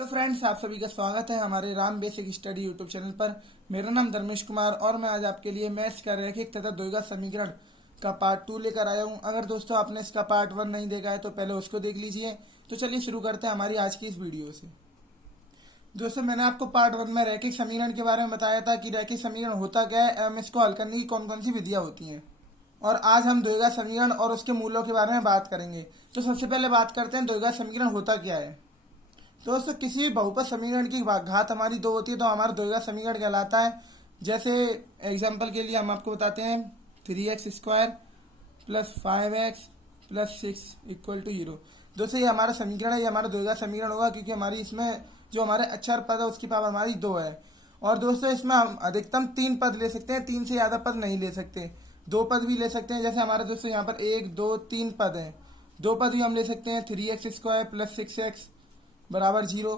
Hello friends, आप सभी का स्वागत है हमारे Ram basic study YouTube channel पर। मेरा नाम धर्मेश कुमार और मैं आज आपके लिए मैथ्स का रैखिक तथा द्विघात समीकरण का पार्ट 2 लेकर आया हूं। अगर दोस्तों आपने इसका पार्ट 1 नहीं देखा है तो पहले उसको देख लीजिए। तो चलिए शुरू करते हैं हमारी आज की इस वीडियो से। दोस्तों, मैंने आपको पार्ट 1 में रैखिक समीकरण के बारे में बताया था कि रैखिक समीकरण होता क्या है एवं इसको हल करने की कौन कौन सी विधियाँ होती हैं। और आज हम द्विघात समीकरण और उसके मूलों के बारे में बात करेंगे। तो सबसे पहले बात करते हैं द्विघात समीकरण होता क्या है। तो दोस्तों, किसी भी बहुपद समीकरण की घात हमारी 2 होती है तो हमारा द्विघात समीकरण कहलाता है। जैसे एग्जांपल के लिए हम आपको बताते हैं 3x² plus 5x plus 6 equal to 0। दोस्तों, ये हमारा समीकरण है, ये हमारा द्विघात समीकरण होगा क्योंकि हमारी इसमें जो हमारे अक्षर पद है उसकी पावर हमारी 2 है। और दोस्तों, इसमें हम अधिकतम 3 पद ले सकते हैं, 3 से ज़्यादा पद नहीं ले सकते। 2 पद भी ले सकते हैं। जैसे हमारे दोस्तों यहाँ पर 1 2 3 पद हैं। 2 पद भी हम ले सकते हैं, 3x² प्लस 6x बराबर 0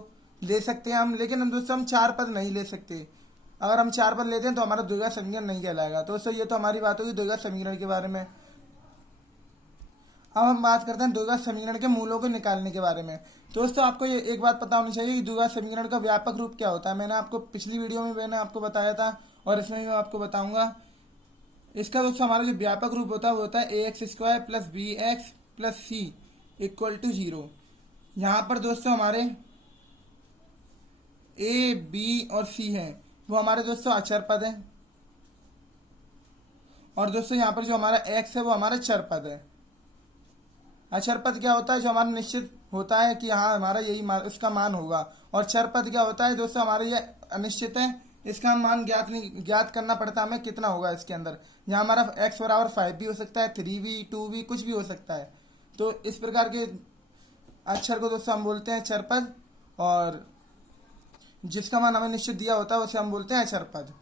ले सकते हैं हम। लेकिन हम दोस्तों 4 पद नहीं ले सकते। अगर हम 4 पद लेते हैं तो हमारा द्विघात समीकरण नहीं कहलाएगा। तो दोस्तों, ये तो हमारी बात होगी द्विघात समीकरण के बारे में। अब हम बात करते हैं द्विघात समीकरण के मूलों को निकालने के बारे में। दोस्तों, आपको ये एक बात पता होनी चाहिए कि द्विघात समीकरण का व्यापक रूप क्या होता है। मैंने आपको पिछली वीडियो में आपको बताया था और इसमें भी मैं आपको बताऊंगा। इसका दोस्तों हमारा जो व्यापक रूप होता है वो होता है ax² plus bx plus c equal to 0। यहाँ पर दोस्तों हमारे ए बी और सी हैं, वो हमारे दोस्तों अचर पद हैं। और दोस्तों यहाँ पर जो हमारा एक्स है वो हमारा चर पद है। अचर पद क्या होता है? जो हमारा निश्चित होता है कि हाँ हमारा यही उसका मान होगा। और चर पद क्या होता है? दोस्तों हमारे ये अनिश्चित है, इसका हम मान ज्ञात करना पड़ता है हमें कितना होगा इसके अंदर। यहाँ हमारा x बराबर 5 भी हो सकता है, 3 भी, 2 भी, कुछ भी हो सकता है। तो इस प्रकार के अक्षर को दोस्तों हम बोलते हैं चर पद, और जिसका मान हमें निश्चित दिया होता है उसे हम बोलते हैं अचर पद।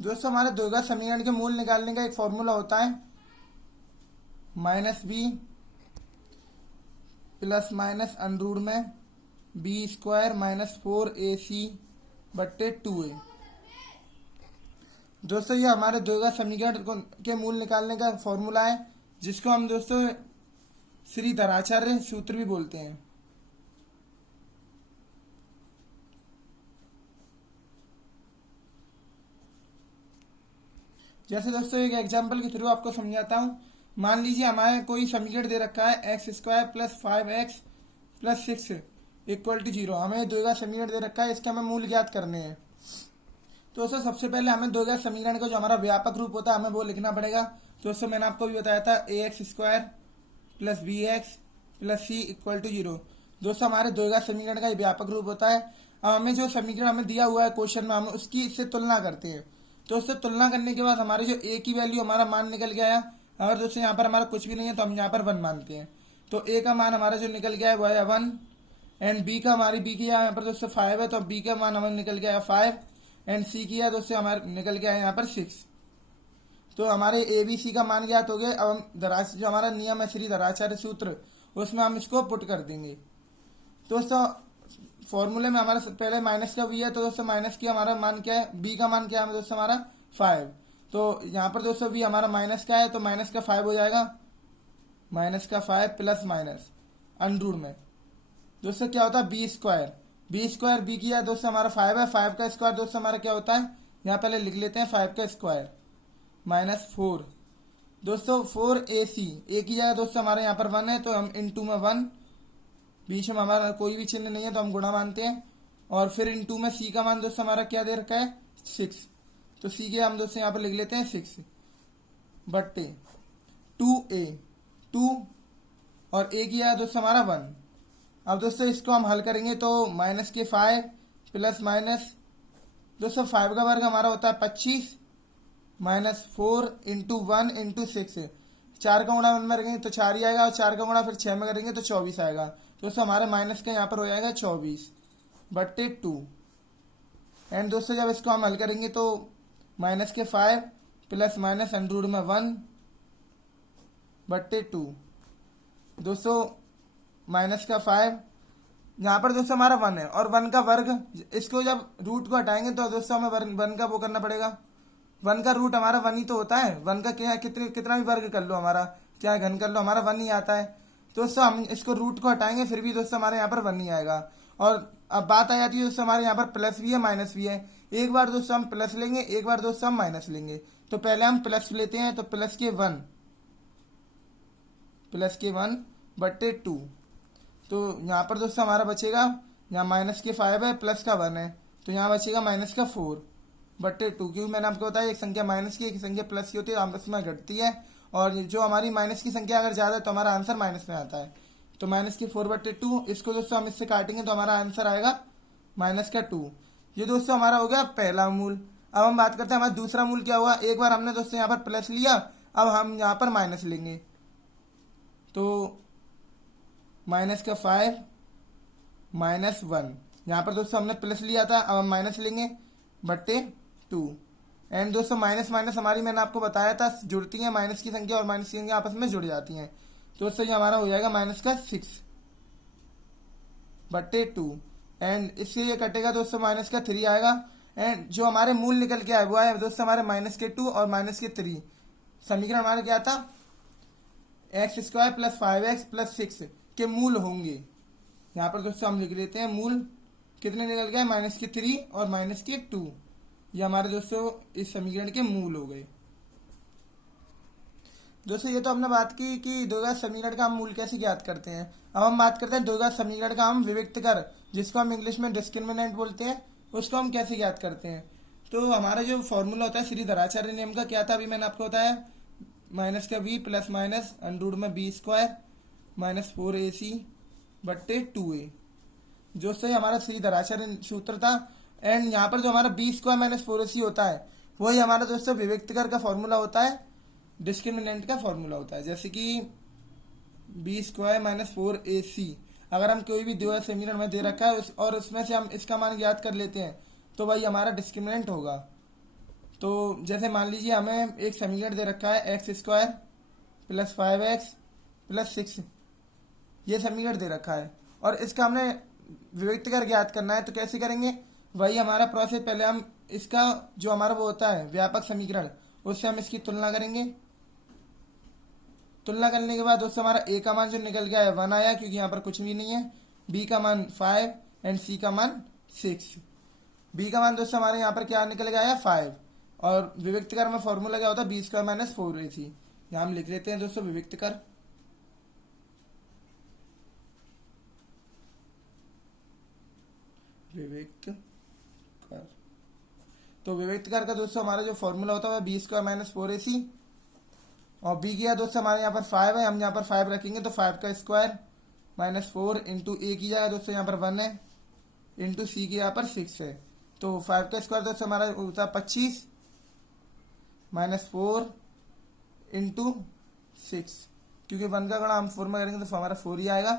दोस्तों, हमारे द्विघात समीकरण के मूल निकालने का एक फॉर्मूला होता है -b प्लस माइनस अंडर में b² माइनस 4ac बट्टे 2a। दोस्तों, ये हमारे द्विघात समीकरण के मूल निकालने का फॉर्मूला है, जिसको हम दोस्तों श्रीधराचार्य सूत्र भी बोलते हैं। जैसे दोस्तों एक एग्जांपल के थ्रू आपको समझाता हूँ। मान लीजिए हमारे कोई समीकरण दे रखा है x² plus 5x plus 6 equal to 0। हमें द्विघात समीकरण दे रखा है, इसके हमें मूल ज्ञात करने हैं। तो दोस्तों सबसे पहले हमें द्विघात समीकरण का जो हमारा व्यापक रूप होता है हमें वो लिखना पड़ेगा। तो दोस्तों मैंने आपको भी बताया था ax² plus bx plus c equal to 0। दोस्तों हमारे द्विघात समीकरण का ये व्यापक रूप होता है। अब हमें जो समीकरण हमें दिया हुआ है क्वेश्चन में, हम उसकी इससे तुलना करते हैं। तो उससे तुलना करने के बाद हमारे जो a की वैल्यू हमारा मान निकल गया है। अगर दोस्तों यहाँ पर हमारा कुछ भी नहीं है तो हम यहाँ पर 1 मानते हैं। तो a का मान हमारा जो निकल गया है वो है 1। एंड b का b की यहाँ पर दोस्तों 5 है, तो b का मान हमारा निकल गया है 5। एंड c की दोस्तों हमारा निकल गया है यहाँ पर 6। तो हमारे ए बी सी का मान ज्ञात हो गए। अब हम जो हमारा नियम है श्रीधराचार्य सूत्र, उसमें हम इसको पुट कर देंगे। दोस्तों फॉर्मूले में हमारा पहले माइनस का भी है, तो दोस्तों माइनस की हमारा मान क्या है? बी का मान क्या है दोस्तों? हमारा 5। तो यहाँ पर दोस्तों भी हमारा माइनस का है, तो माइनस का 5 हो जाएगा। माइनस का 5 प्लस माइनस अंडर में दोस्तों क्या होता है? b² बी किया दोस्तों हमारा 5 है। 5 का स्क्वायर दोस्तों हमारा क्या होता है? यहाँ पहले लिख लेते हैं 5 का स्क्वायर माइनस 4। दोस्तों 4ac, ए की जगह दोस्तों हमारे यहाँ पर 1 है, तो हम इंटू में 1, बीच में हमारा कोई भी चिन्ह नहीं है तो हम गुणा मानते हैं। और फिर इंटू में c का मान दोस्तों हमारा क्या दे रखा है? 6। तो c के हम दोस्तों यहाँ पर लिख लेते हैं 6 बट्टे 2a, 2 और a की जगह दोस्तों हमारा 1। अब दोस्तों इसको हम हल करेंगे तो माइनस के 5 प्लस माइनस दोस्तों 5 का वर्ग हमारा होता है 25 माइनस 4 इंटू 1 इंटू 6। 4 का गुणा 1 में करेंगे तो 4 ही आएगा, और 4 का गुणा फिर 6 में करेंगे तो 24 आएगा। दोस्तों हमारे माइनस का यहाँ पर हो जाएगा 24 बट्टे 2। एंड दोस्तों जब इसको हम हल करेंगे तो माइनस के 5 प्लस माइनस अंडर में 1 बट्टे 2। दोस्तों माइनस का 5 यहाँ पर दोस्तों हमारा 1 है, और 1 का वर्ग, इसको जब रूट को हटाएंगे तो दोस्तों हमें 1 का वो करना पड़ेगा। 1 का रूट हमारा 1 ही तो होता है। 1 का क्या कितना भी वर्ग कर लो, हमारा चाहे घन कर लो, हमारा 1 ही आता है। दोस्तों हम इसको रूट को हटाएंगे फिर भी दोस्तों हमारे यहाँ पर 1 ही आएगा। और अब बात आ जाती है दोस्तों हमारे यहाँ पर प्लस भी है माइनस भी है। एक बार दोस्तों हम प्लस लेंगे, एक बार दोस्तों हम माइनस लेंगे। तो पहले हम प्लस लेते हैं, तो प्लस के 1 बट्टे 2। तो यहाँ पर दोस्तों हमारा बचेगा, यहाँ माइनस के 5 है, प्लस का 1 है, तो यहाँ बचेगा माइनस का 4 बट्टे 2। क्योंकि मैंने आपको बताया एक संख्या माइनस की एक संख्या प्लस की होती है, आपस में घटती है, और जो हमारी माइनस की संख्या अगर ज़्यादा है तो हमारा आंसर माइनस में आता है। तो माइनस की 4/2, इसको दोस्तों हम इससे काटेंगे तो हमारा आंसर आएगा माइनस का 2। ये दोस्तों हमारा हो गया पहला मूल। अब हम बात करते हैं हमारा दूसरा मूल क्या हुआ। एक बार हमने दोस्तों यहाँ पर प्लस लिया, अब हम यहाँ पर माइनस लेंगे। तो माइनस का 5 माइनस 1, यहाँ पर दोस्तों हमने प्लस लिया था, अब हम माइनस लेंगे बट्टे 2। एंड दोस्तों माइनस माइनस हमारी मैंने आपको बताया था जुड़ती हैं, माइनस की संख्या और माइनस की संख्या आपस में जुड़ जाती हैं। तो दोस्तों ये हमारा हो जाएगा माइनस का 6 बट्टे 2। एंड इससे ये कटेगा दोस्तों, माइनस का 3 आएगा। एंड जो हमारे मूल निकल के आया वो है दोस्तों हमारे माइनस के 2 और माइनस के 3। समीकरण हमारा क्या था, x² प्लस 5x प्लस 6 के मूल होंगे। यहाँ पर दोस्तों हम लिख लेते हैं मूल कितने निकल गए, माइनस के 3 और माइनस के 2। ये हमारे दोस्तों इस समीकरण के मूल हो गए। दोस्तों ये तो हमने बात की कि द्विघात समीकरण का हम मूल कैसे ज्ञात करते हैं। अब हम बात करते हैं द्विघात समीकरण का हम विविक्त कर, जिसको हम इंग्लिश में डिस्क्रिमिनेंट बोलते हैं, उसको हम कैसे ज्ञात करते हैं। तो हमारा जो फॉर्मूला होता है श्रीधराचार्य नियम का क्या था, अभी मैंने आपको बताया, माइनस का v प्लस माइनस अंडर में b² माइनस 4ac बट्टे 2a। जो से हमारा श्रीधराचार्य सूत्र था। एंड यहाँ पर जो हमारा b² माइनस 4ac होता है वही हमारा दोस्तों विविक्त कर का फॉर्मूला होता है, डिस्क्रिमिनेंट का फॉर्मूला होता है। जैसे कि b² माइनस 4ac अगर हम कोई भी द्विघात समीकरण में दे रखा है और उसमें से हम इसका मान ज्ञात कर लेते हैं तो वही हमारा डिस्क्रिमिनेंट होगा। तो जैसे मान लीजिए हमें एक समीकरण दे रखा है x² प्लस 5x प्लस 6, ये समीकरण दे रखा है और इसका हमने विविक्त कर ज्ञात करना है। तो कैसे करेंगे, वही हमारा प्रोसेस, पहले हम इसका जो हमारा वो होता है व्यापक समीकरण, उससे हम इसकी तुलना करेंगे। तुलना करने के बाद दोस्तों हमारा a का मान जो निकल गया है 1 आया, क्योंकि यहाँ पर कुछ भी नहीं है। b का मान 5 एंड c का मान 6। b का मान दोस्तों हमारे यहाँ पर क्या निकल गया है 5, और विविक्त कर में फॉर्मूला क्या होता है b² माइनस 4ac। यहाँ हम लिख लेते हैं दोस्तों विविक्त कर। विविक्त कर, तो विविक्त कर का दोस्तों हमारा जो फॉर्मूला होता है b² माइनस 4ac, और b किया दोस्तों हमारे यहाँ पर 5 है, हम यहाँ पर 5 रखेंगे तो 5 का स्क्वायर माइनस 4 इंटू a की जाएगा दोस्तों यहाँ पर 1 है, इंटू c की यहाँ पर 6 है। तो 5 का स्क्वायर दोस्तों हमारा होता है 25 माइनस 4 इंटू 6, क्योंकि 1 का गुणा हम 4 में करेंगे तो हमारा 4 ही आएगा।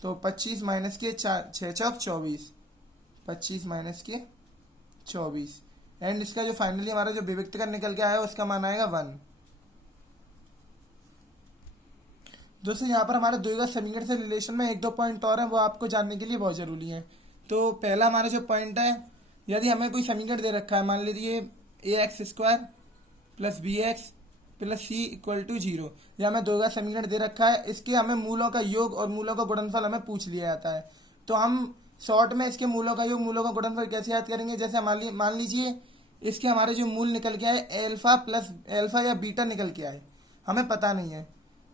तो 25 माइनस के 6 चौक 24, 25 माइनस के 24। एंड इसका जो फाइनली हमारा जो विविक्त कर निकल के आया है उसका मान आएगा 1। दोस्तों यहाँ पर हमारे द्विघात समीकरण से रिलेशन में 1-2 पॉइंट और हैं, वो आपको जानने के लिए बहुत जरूरी है। तो पहला हमारा जो पॉइंट है, यदि हमें कोई समीकरण दे रखा है, मान लीजिए ax² plus bx plus c equal to 0, यह हमें द्विघात समीकरण दे रखा है, इसके हमें मूलों का योग और मूलों का गुणनफल हमें पूछ लिया जाता है। तो हम शॉर्ट में इसके मूलों का योग मूलों का गुणनफल कैसे याद करेंगे, जैसे मान लीजिए इसके हमारे जो मूल निकल के आए एल्फा या बीटा निकल के आए, हमें पता नहीं है,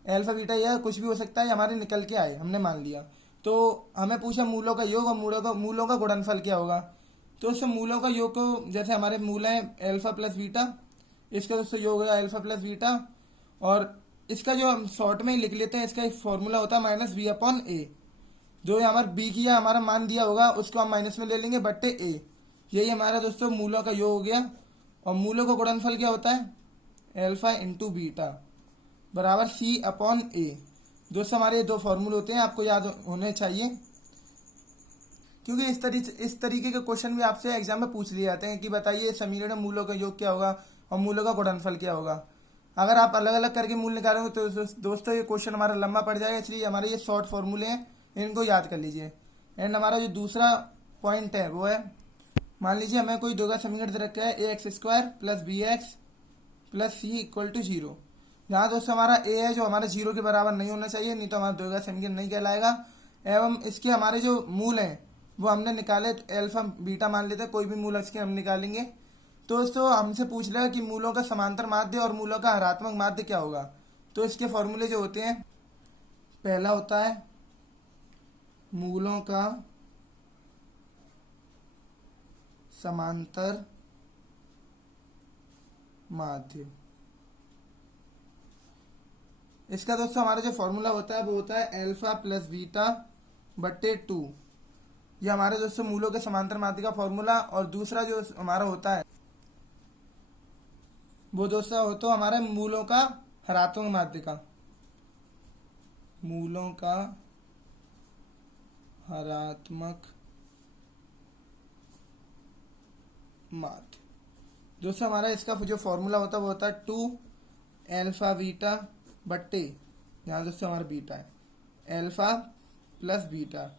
एल्फा बीटा या कुछ भी हो सकता है, हमारे निकल के आए, हमने मान लिया। तो हमें पूछा मूलों का योग और मूलों का गुणनफल क्या होगा। तो उससे मूलों का योग को, जैसे हमारे मूल है एल्फा प्लस बीटा, इसका दोस्तों योग है एल्फा प्लस बीटा, और इसका जो हम शॉर्ट में ही लिख लेते हैं, इसका एक फॉर्मूला होता है माइनस b/a। जो हमारा b किया हमारा मान दिया होगा उसको हम माइनस में ले लेंगे बट्टे a। यही हमारा दोस्तों मूलों का योग हो गया। और मूलों का गुणनफल क्या होता है, एल्फा इंटू बीटा बराबर c/a। दोस्तों हमारे ये 2 फॉर्मूले होते हैं, आपको याद होने चाहिए, क्योंकि इस तरीके के क्वेश्चन भी आपसे एग्जाम में पूछ लिए जाते हैं कि बताइए समीकरण में मूलों का योग क्या होगा और मूलों का गुणनफल क्या होगा। अगर आप अलग अलग करके मूल निकालोगे तो दोस्तों ये क्वेश्चन हमारा लंबा पड़ जाएगा, इसलिए हमारे ये शॉर्ट फॉर्मूले हैं, इनको याद कर लीजिए। एंड हमारा जो दूसरा पॉइंट है वो है, मान लीजिए हमें कोई द्विघात समीकरण दे रखा है ax² plus bx plus c equal to 0। यहाँ दोस्तों हमारा ए है जो हमारे जीरो के बराबर नहीं होना चाहिए, नहीं तो हमारा द्विघात समीकरण नहीं कहलाएगा। एवं इसके हमारे जो मूल हैं वो हमने निकाले, अल्फा बीटा मान लेते हैं, कोई भी मूल इसके हम निकालेंगे। तो दोस्तों हमसे पूछ लेगा कि मूलों का समांतर माध्य और मूलों का हरात्मक माध्य क्या होगा। तो इसके फॉर्मूले जो होते हैं, पहला होता है मूलों का समांतर माध्य। इसका दोस्तों हमारा जो फॉर्मूला होता है वो होता है अल्फा प्लस बीटा बट्टे 2। ये हमारे दोस्तों मूलों के समांतर माध्य का फॉर्मूला। और दूसरा जो हमारा होता है वो दोस्तों हो तो हमारे मूलों का हरात्मक माध्य का, मूलों का हरात्मक माध्य। दोस्तों हमारा इसका जो फॉर्मूला होता है वो होता है 2 अल्फा बीटा बट्टे, यहाँ दोस्तों हमारा बीटा है, अल्फा प्लस बीटा।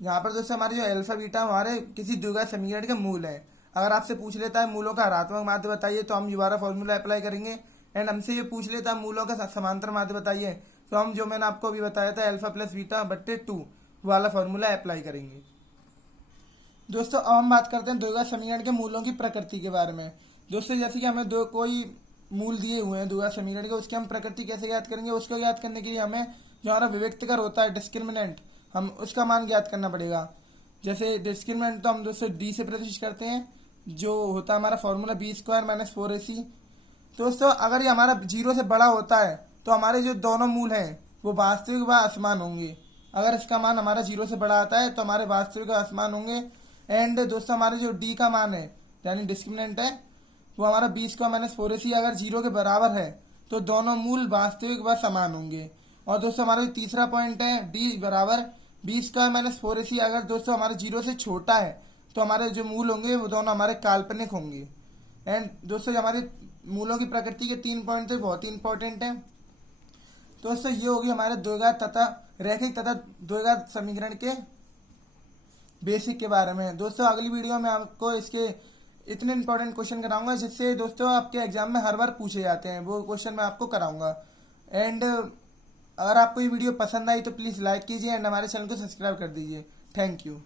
यहाँ पर दोस्तों हमारे जो अल्फा बीटा हमारे किसी द्विघात समीकरण के मूल है। अगर आपसे पूछ लेता है मूलों का हरात्मक माध्य बताइए तो हम ये वाला फॉर्मूला अप्लाई करेंगे। एंड हमसे ये पूछ लेता है मूलों का समांतर माध्य बताइए तो हम जो मैंने आपको अभी बताया था अल्फा प्लस बीटा बट्टे 2 वाला फॉर्मूला अप्लाई करेंगे। दोस्तों अब हम बात करते हैं द्विघात समीकरण के मूलों की प्रकृति के बारे में। दोस्तों जैसे कि हमें दो कोई मूल दिए हुए हैं द्विघात समीकरण के, उसकी हम प्रकृति कैसे ज्ञात करेंगे। उसको ज्ञात करने के लिए हमें जो हमारा विविक्तकर होता है डिस्क्रिमिनेंट, हम उसका मान ज्ञात करना पड़ेगा। जैसे डिस्क्रिमिनेंट तो हम दोस्तों डी से प्रतिष्ठित करते हैं, जो होता है हमारा formula B square minus 4ac। दोस्तों अगर ये हमारा जीरो से बड़ा होता है तो हमारे जो दोनों मूल हैं वो वास्तविक व असमान होंगे। अगर इसका मान हमारा जीरो से बड़ा आता है तो हमारे वास्तविक व असमान होंगे। एंड दोस्तों हमारे जो डी का मान है यानी डिस्क्रिमिनेंट है वो हमारा बी स्क्वायर माइनस 4ac अगर जीरो के बराबर है तो दोनों मूल वास्तविक व समान होंगे। और दोस्तों हमारा जो तीसरा पॉइंट है डी बराबर बी स्क्वायर माइनस 4ac, अगर दोस्तों हमारे जीरो से छोटा है तो हमारे जो मूल होंगे वो दोनों हमारे काल्पनिक होंगे। एंड दोस्तों हमारे मूलों की प्रकृति के 3 पॉइंट थे, बहुत ही इंपॉर्टेंट है। दोस्तों ये होगी हमारे द्विघात तथा रैखिक तथा द्विघात समीकरण के बेसिक के बारे में। दोस्तों अगली वीडियो में आपको इसके इतने इंपॉर्टेंट क्वेश्चन कराऊंगा जिससे दोस्तों आपके एग्जाम में हर बार पूछे जाते हैं, वो क्वेश्चन मैं आपको कराऊंगा। एंड अगर आपको ये वीडियो पसंद आई तो प्लीज़ लाइक कीजिए एंड हमारे चैनल को सब्सक्राइब कर दीजिए। Thank you.